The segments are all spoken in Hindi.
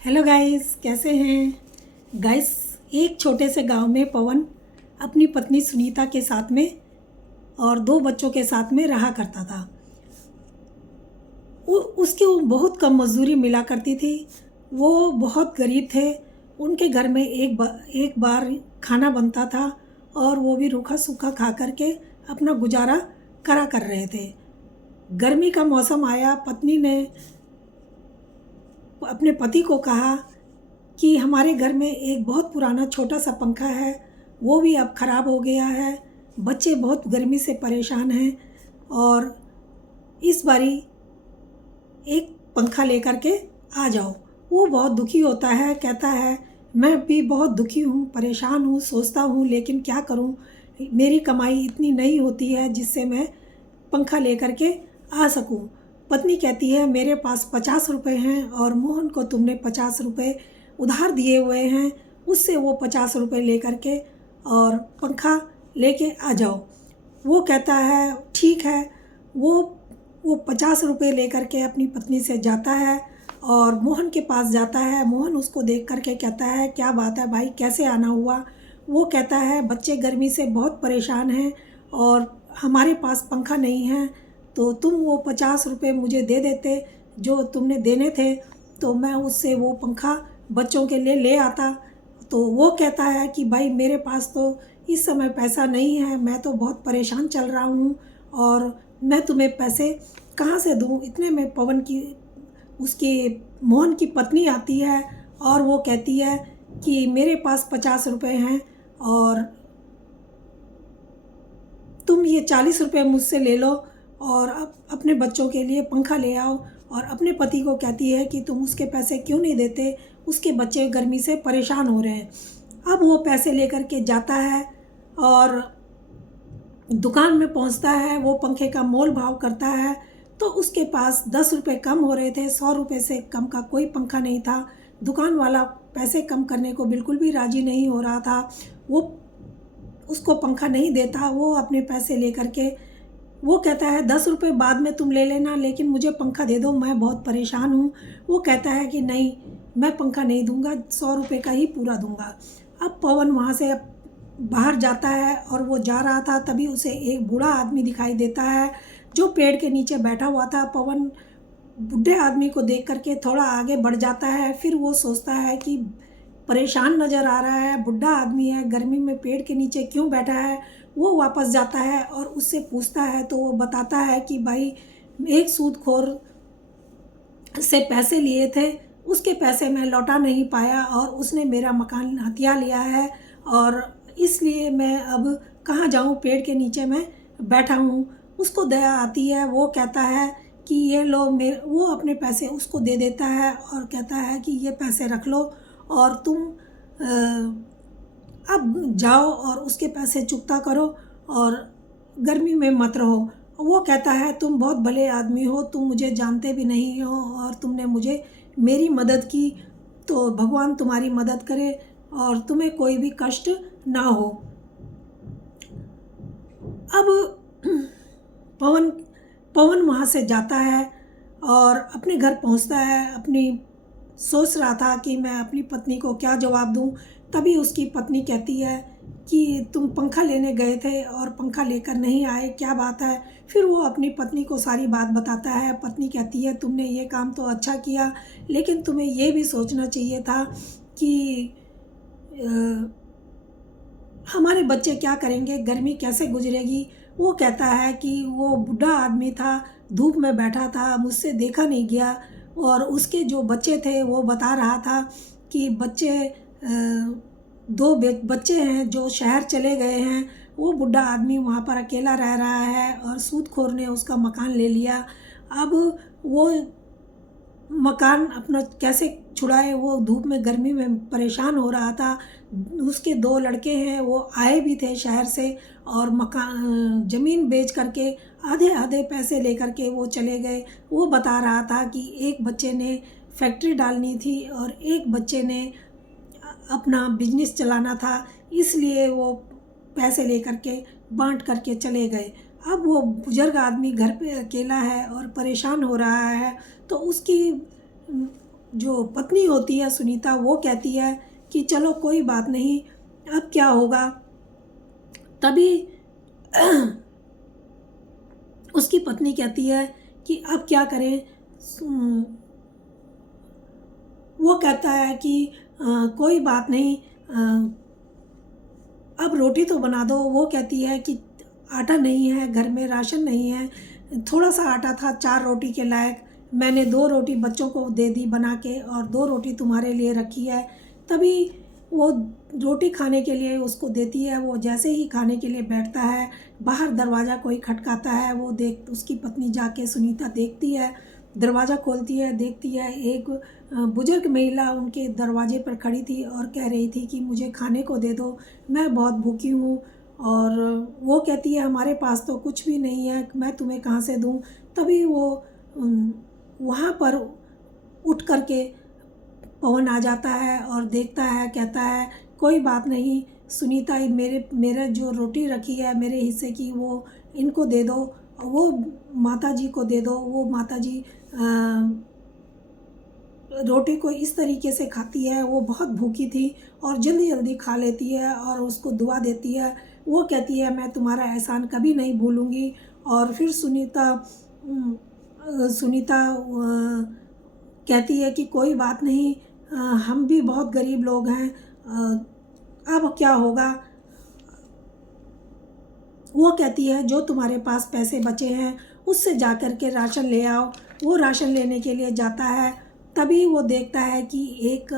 हेलो गाइस, कैसे हैं गाइस। एक छोटे से गांव में पवन अपनी पत्नी सुनीता के साथ में और दो बच्चों के साथ में रहा करता था। उसकी बहुत कम मजदूरी मिला करती थी। वो बहुत गरीब थे। उनके घर में एक बार खाना बनता था और वो भी रूखा सूखा खा करके अपना गुजारा करा कर रहे थे। गर्मी का मौसम आया। पत्नी ने अपने पति को कहा कि हमारे घर में एक बहुत पुराना छोटा सा पंखा है, वो भी अब ख़राब हो गया है। बच्चे बहुत गर्मी से परेशान हैं और इस बारी एक पंखा लेकर के आ जाओ। वो बहुत दुखी होता है, कहता है मैं भी बहुत दुखी हूँ, परेशान हूँ, सोचता हूँ लेकिन क्या करूँ, मेरी कमाई इतनी नहीं होती है जिससे मैं पंखा लेकर के आ सकूँ। पत्नी कहती है मेरे पास 50 रुपये हैं और मोहन को तुमने 50 रुपये उधार दिए हुए हैं, उससे वो 50 रुपये लेकर के और पंखा लेके आ जाओ। वो कहता है ठीक है। वो 50 रुपये लेकर के अपनी पत्नी से जाता है और मोहन के पास जाता है। मोहन उसको देख कर के कहता है क्या बात है भाई, कैसे आना हुआ। वो कहता है बच्चे गर्मी से बहुत परेशान हैं और हमारे पास पंखा नहीं है, तो तुम वो 50 रुपये मुझे दे देते जो तुमने देने थे, तो मैं उससे वो पंखा बच्चों के लिए ले आता। तो वो कहता है कि भाई मेरे पास तो इस समय पैसा नहीं है, मैं तो बहुत परेशान चल रहा हूँ और मैं तुम्हें पैसे कहाँ से दूँ। इतने में पवन की उसकी मोहन की पत्नी आती है और वो कहती है कि मेरे पास 50 रुपये हैं और तुम ये 40 रुपये मुझसे ले लो और अपने बच्चों के लिए पंखा ले आओ। और अपने पति को कहती है कि तुम उसके पैसे क्यों नहीं देते, उसके बच्चे गर्मी से परेशान हो रहे हैं। अब वो पैसे लेकर के जाता है और दुकान में पहुंचता है। वो पंखे का मोल भाव करता है तो उसके पास 10 रुपये कम हो रहे थे। 100 रुपये से कम का कोई पंखा नहीं था। दुकान वाला पैसे कम करने को बिल्कुल भी राज़ी नहीं हो रहा था। वो उसको पंखा नहीं देता। वो अपने पैसे लेकर के वो कहता है 10 रुपये बाद में तुम ले लेना, लेकिन मुझे पंखा दे दो, मैं बहुत परेशान हूँ। वो कहता है कि नहीं, मैं पंखा नहीं दूंगा, 100 रुपये का ही पूरा दूंगा। अब पवन वहाँ से बाहर जाता है और वो जा रहा था, तभी उसे एक बूढ़ा आदमी दिखाई देता है जो पेड़ के नीचे बैठा हुआ था। पवन बूढ़े आदमी को देख करके थोड़ा आगे बढ़ जाता है। फिर वो सोचता है कि परेशान नज़र आ रहा है, बूढ़ा आदमी है, गर्मी में पेड़ के नीचे क्यों बैठा है। वो वापस जाता है और उससे पूछता है तो वो बताता है कि भाई एक सूदखोर से पैसे लिए थे, उसके पैसे मैं लौटा नहीं पाया और उसने मेरा मकान हथिया लिया है और इसलिए मैं अब कहाँ जाऊँ, पेड़ के नीचे मैं बैठा हूँ। उसको दया आती है। वो कहता है कि ये लो, वो अपने पैसे उसको दे देता है और कहता है कि ये पैसे रख लो और तुम अब जाओ और उसके पैसे चुकता करो और गर्मी में मत रहो। वो कहता है तुम बहुत भले आदमी हो, तुम मुझे जानते भी नहीं हो और तुमने मुझे मेरी मदद की, तो भगवान तुम्हारी मदद करे और तुम्हें कोई भी कष्ट ना हो। अब पवन पवन वहाँ से जाता है और अपने घर पहुँचता है। अपनी सोच रहा था कि मैं अपनी पत्नी को क्या जवाब दूं। तभी उसकी पत्नी कहती है कि तुम पंखा लेने गए थे और पंखा लेकर नहीं आए, क्या बात है। फिर वो अपनी पत्नी को सारी बात बताता है। पत्नी कहती है तुमने ये काम तो अच्छा किया, लेकिन तुम्हें ये भी सोचना चाहिए था कि हमारे बच्चे क्या करेंगे, गर्मी कैसे गुजरेगी। वो कहता है कि वो बूढ़ा आदमी था, धूप में बैठा था, मुझसे देखा नहीं गया और उसके जो बच्चे थे वो बता रहा था कि दो बच्चे हैं जो शहर चले गए हैं। वो बूढ़ा आदमी वहाँ पर अकेला रह रहा है और सूदखोर ने उसका मकान ले लिया। अब वो मकान अपना कैसे छुड़ाए, वो धूप में गर्मी में परेशान हो रहा था। उसके दो लड़के हैं, वो आए भी थे शहर से और मकान ज़मीन बेच करके आधे आधे पैसे लेकर के वो चले गए। वो बता रहा था कि एक बच्चे ने फैक्ट्री डालनी थी और एक बच्चे ने अपना बिजनेस चलाना था, इसलिए वो पैसे लेकर के बांट करके चले गए। अब वो बुजुर्ग आदमी घर पे अकेला है और परेशान हो रहा है, तो जो पत्नी होती है सुनीता, वो कहती है कि चलो कोई बात नहीं, अब क्या होगा। तभी उसकी पत्नी कहती है कि अब क्या करें। वो कहता है कि कोई बात नहीं, अब रोटी तो बना दो। वो कहती है कि आटा नहीं है घर में, राशन नहीं है, थोड़ा सा आटा था 4 रोटी के लायक, मैंने 2 रोटी बच्चों को दे दी बना के और 2 रोटी तुम्हारे लिए रखी है। तभी वो रोटी खाने के लिए उसको देती है। वो जैसे ही खाने के लिए बैठता है, बाहर दरवाज़ा कोई खटकाता है। वो देख उसकी पत्नी जाके सुनीता देखती है, दरवाज़ा खोलती है, देखती है एक बुजुर्ग महिला उनके दरवाजे पर खड़ी थी और कह रही थी कि मुझे खाने को दे दो, मैं बहुत भूखी हूँ। और वो कहती है हमारे पास तो कुछ भी नहीं है, मैं तुम्हें कहाँ से दूँ। तभी वो वहाँ पर उठ कर के पवन आ जाता है और देखता है, कहता है कोई बात नहीं सुनीता, मेरे मेरे जो रोटी रखी है मेरे हिस्से की, वो इनको दे दो, वो माता जी को दे दो। वो माता जी रोटी को इस तरीके से खाती है, वो बहुत भूखी थी और जल्दी जल्दी खा लेती है और उसको दुआ देती है। वो कहती है मैं तुम्हारा एहसान कभी नहीं भूलूंगी। और फिर सुनीता कहती है कि कोई बात नहीं, हम भी बहुत गरीब लोग हैं, अब क्या होगा। वो कहती है जो तुम्हारे पास पैसे बचे हैं उससे जा कर के राशन ले आओ। वो राशन लेने के लिए जाता है। तभी वो देखता है कि एक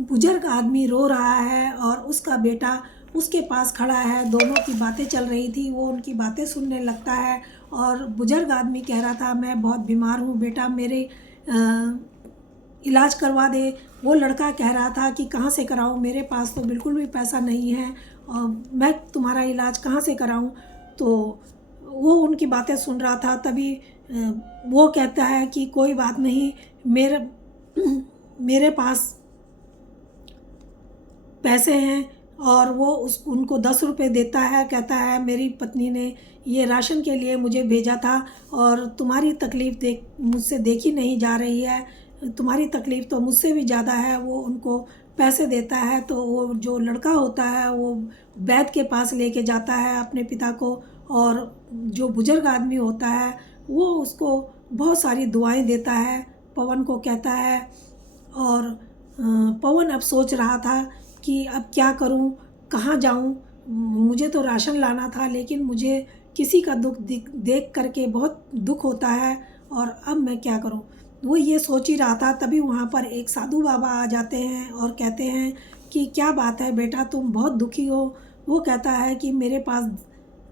बुजुर्ग आदमी रो रहा है और उसका बेटा उसके पास खड़ा है। दोनों की बातें चल रही थी, वो उनकी बातें सुनने लगता है। और बुजुर्ग आदमी कह रहा था मैं बहुत बीमार हूँ बेटा, मेरे इलाज करवा दे। वो लड़का कह रहा था कि कहाँ से कराऊं, मेरे पास तो बिल्कुल भी पैसा नहीं है और मैं तुम्हारा इलाज कहाँ से कराऊं। तो वो उनकी बातें सुन रहा था। तभी वो कहता है कि कोई बात नहीं, मेरे मेरे पास पैसे हैं। और वो उनको 10 रुपये देता है, कहता है मेरी पत्नी ने ये राशन के लिए मुझे भेजा था और तुम्हारी तकलीफ़ मुझसे देखी नहीं जा रही है, तुम्हारी तकलीफ़ तो मुझसे भी ज़्यादा है। वो उनको पैसे देता है। तो वो जो लड़का होता है वो वैद्य के पास लेके जाता है अपने पिता को। और जो बुजुर्ग आदमी होता है वो उसको बहुत सारी दुआएं देता है, पवन को कहता है। और पवन अब सोच रहा था कि अब क्या करूं, कहाँ जाऊं। मुझे तो राशन लाना था लेकिन मुझे किसी का दुख देख करके बहुत दुख होता है और अब मैं क्या करूं। वो ये सोच ही रहा था। तभी वहाँ पर एक साधु बाबा आ जाते हैं और कहते हैं कि क्या बात है बेटा, तुम बहुत दुखी हो। वो कहता है कि मेरे पास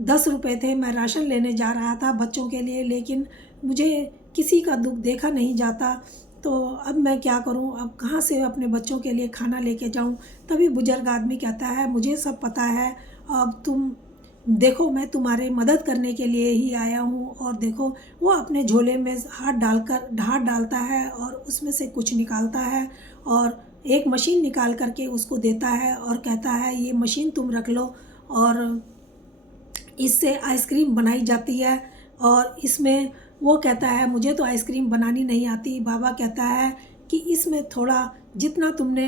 10 रुपये थे, मैं राशन लेने जा रहा था बच्चों के लिए, लेकिन मुझे किसी का दुख देखा नहीं जाता, तो अब मैं क्या करूं, अब कहाँ से अपने बच्चों के लिए खाना लेके जाऊं। तभी बुजुर्ग आदमी कहता है मुझे सब पता है, अब तुम देखो मैं तुम्हारे मदद करने के लिए ही आया हूँ। और देखो वो अपने झोले में हाथ डालता है और उसमें से कुछ निकालता है और एक मशीन निकाल करके उसको देता है और कहता है ये मशीन तुम रख लो और इससे आइसक्रीम बनाई जाती है। और इसमें वो कहता है मुझे तो आइसक्रीम बनानी नहीं आती। बाबा कहता है कि इसमें थोड़ा जितना तुमने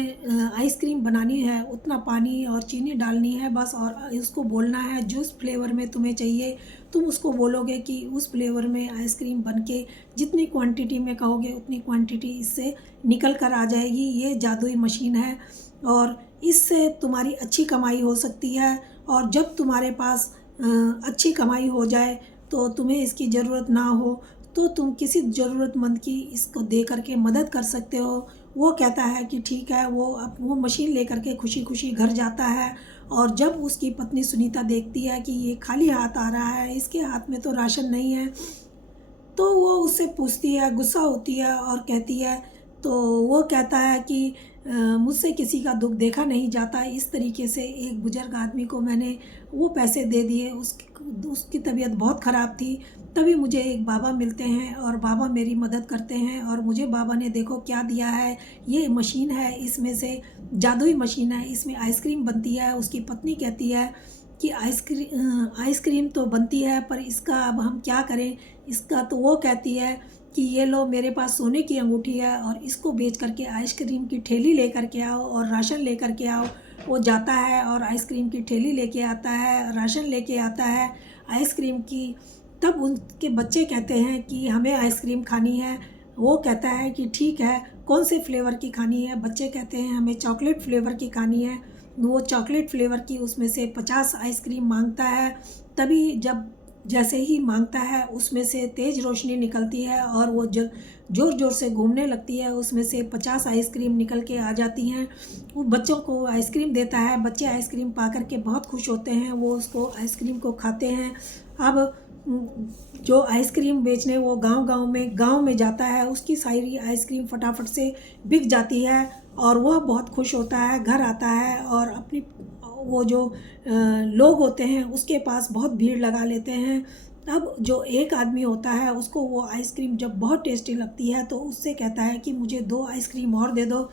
आइसक्रीम बनानी है उतना पानी और चीनी डालनी है बस, और उसको बोलना है जिस फ्लेवर में तुम्हें चाहिए तुम उसको बोलोगे कि उस फ्लेवर में आइसक्रीम बनके जितनी क्वांटिटी में कहोगे उतनी क्वांटिटी इससे निकल कर आ जाएगी। ये जादुई मशीन है और इससे तुम्हारी अच्छी कमाई हो सकती है। और जब तुम्हारे पास अच्छी कमाई हो जाए तो तुम्हें इसकी ज़रूरत ना हो तो तुम किसी ज़रूरतमंद की इसको दे करके मदद कर सकते हो। वो कहता है कि ठीक है। वो मशीन लेकर के खुशी खुशी घर जाता है। और जब उसकी पत्नी सुनीता देखती है कि ये खाली हाथ आ रहा है, इसके हाथ में तो राशन नहीं है, तो वो उससे पूछती है, गुस्सा होती है और कहती है। तो वो कहता है कि मुझसे किसी का दुख देखा नहीं जाता। इस तरीके से एक बुजुर्ग आदमी को मैंने वो पैसे दे दिए, उसकी तबीयत बहुत ख़राब थी। तभी मुझे एक बाबा मिलते हैं और बाबा मेरी मदद करते हैं और मुझे बाबा ने देखो क्या दिया है, ये मशीन है, इसमें से जादुई मशीन है, इसमें आइसक्रीम बनती है। उसकी पत्नी कहती है कि आइसक्रीम तो बनती है पर इसका अब हम क्या करें इसका। तो वो कहती है कि ये लो मेरे पास सोने की अंगूठी है और इसको बेच करके आइसक्रीम की ठेली लेकर के आओ और राशन लेकर के आओ। वो जाता है और आइसक्रीम की ठेली लेके आता है, राशन लेके आता है आइसक्रीम की। तब उनके बच्चे कहते हैं कि हमें आइसक्रीम खानी है। वो कहता है कि ठीक है, कौन से फ्लेवर की खानी है? बच्चे कहते हैं हमें चॉकलेट फ्लेवर की खानी है। वो चॉकलेट फ्लेवर की उसमें से 50 आइसक्रीम मांगता है। तभी जैसे ही मांगता है उसमें से तेज़ रोशनी निकलती है और वो ज़ोर ज़ोर से घूमने लगती है। उसमें से 50 आइसक्रीम निकल के आ जाती हैं। वो बच्चों को आइसक्रीम देता है। बच्चे आइसक्रीम पा कर के बहुत खुश होते हैं। वो उसको आइसक्रीम को खाते हैं। अब जो आइसक्रीम बेचने वो गांव में जाता है, उसकी सारी आइसक्रीम फटाफट से बिक जाती है और वह बहुत खुश होता है। घर आता है और अपनी वो जो लोग होते हैं उसके पास बहुत भीड़ लगा लेते हैं। अब जो एक आदमी होता है उसको वो आइसक्रीम जब बहुत टेस्टी लगती है तो उससे कहता है कि मुझे 2 आइसक्रीम और दे दो,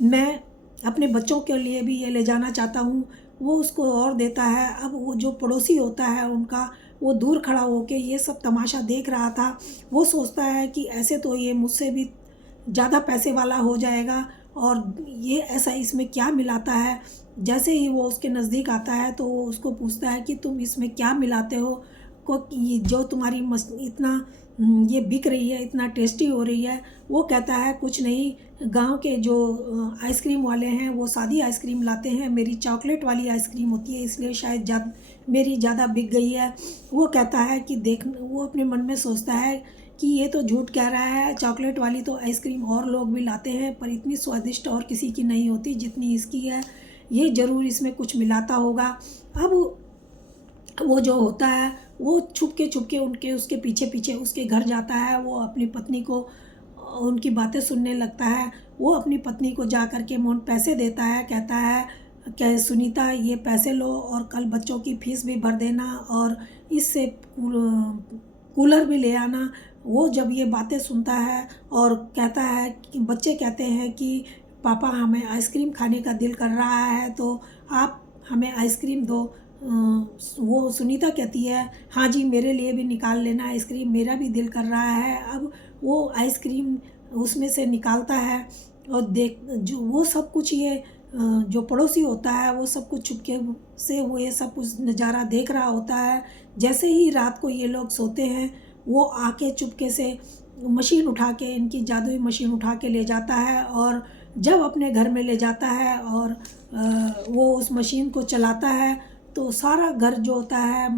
मैं अपने बच्चों के लिए भी ये ले जाना चाहता हूँ। वो उसको और देता है। अब वो जो पड़ोसी होता है उनका, वो दूर खड़ा होके ये सब तमाशा देख रहा था। वो सोचता है कि ऐसे तो ये मुझसे भी ज़्यादा पैसे वाला हो जाएगा और ये ऐसा इसमें क्या मिलाता है। जैसे ही वो उसके नज़दीक आता है तो वो उसको पूछता है कि तुम इसमें क्या मिलाते हो को ये जो तुम्हारी इतना ये बिक रही है, इतना टेस्टी हो रही है। वो कहता है कुछ नहीं, गांव के जो आइसक्रीम वाले हैं वो सादी आइसक्रीम लाते हैं, मेरी चॉकलेट वाली आइसक्रीम होती है इसलिए शायद मेरी ज़्यादा बिक गई है। वो कहता है कि देख, वो अपने मन में सोचता है कि ये तो झूठ कह रहा है, चॉकलेट वाली तो आइसक्रीम और लोग भी लाते हैं पर इतनी स्वादिष्ट और किसी की नहीं होती जितनी इसकी है। ये ज़रूर इसमें कुछ मिलाता होगा। अब वो जो होता है वो छुप के उनके उसके पीछे पीछे उसके घर जाता है। वो अपनी पत्नी को उनकी बातें सुनने लगता है। वो अपनी पत्नी को जा कर के पैसे देता है। कहता है क्या सुनीता, ये पैसे लो और कल बच्चों की फीस भी भर देना और इससे कूलर भी ले आना। वो जब ये बातें सुनता है और कहता है कि बच्चे कहते हैं कि पापा हमें आइसक्रीम खाने का दिल कर रहा है तो आप हमें आइसक्रीम दो। वो सुनीता कहती है हाँ जी, मेरे लिए भी निकाल लेना आइसक्रीम, मेरा भी दिल कर रहा है। अब वो आइसक्रीम उसमें से निकालता है और देख जो वो सब कुछ ये जो पड़ोसी होता है वो सब कुछ चुपके से वो ये सब कुछ नज़ारा देख रहा होता है। जैसे ही रात को ये लोग सोते हैं वो आके चुपके से मशीन उठा के, इनकी जादुई मशीन उठा के ले जाता है और जब अपने घर में ले जाता है और वो उस मशीन को चलाता है तो सारा घर जो होता है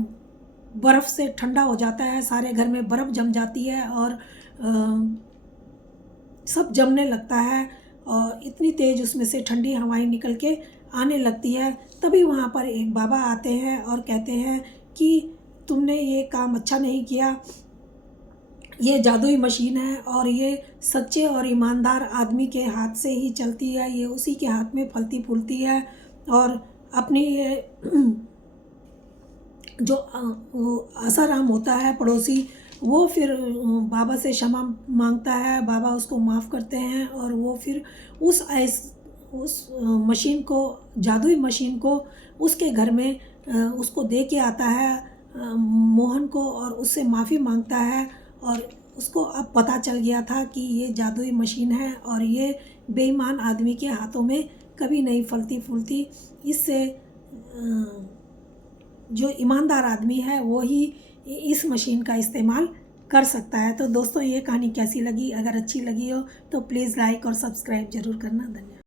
बर्फ़ से ठंडा हो जाता है। सारे घर में बर्फ़ जम जाती है और सब जमने लगता है और इतनी तेज़ उसमें से ठंडी हवाएं निकल के आने लगती है। तभी वहाँ पर एक बाबा आते हैं और कहते हैं कि तुमने ये काम अच्छा नहीं किया, ये जादुई मशीन है और ये सच्चे और ईमानदार आदमी के हाथ से ही चलती है, ये उसी के हाथ में फलती फूलती है। और अपनी ये जो वो आसाराम होता है पड़ोसी, वो फिर बाबा से क्षमा मांगता है। बाबा उसको माफ़ करते हैं और वो फिर उस मशीन को, जादुई मशीन को उसके घर में उसको दे के आता है मोहन को और उससे माफ़ी मांगता है। और उसको अब पता चल गया था कि ये जादुई मशीन है और ये बेईमान आदमी के हाथों में कभी नहीं फलती फूलती। इससे जो ईमानदार आदमी है वो ही इस मशीन का इस्तेमाल कर सकता है। तो दोस्तों, ये कहानी कैसी लगी? अगर अच्छी लगी हो तो प्लीज़ लाइक और सब्सक्राइब ज़रूर करना। धन्यवाद।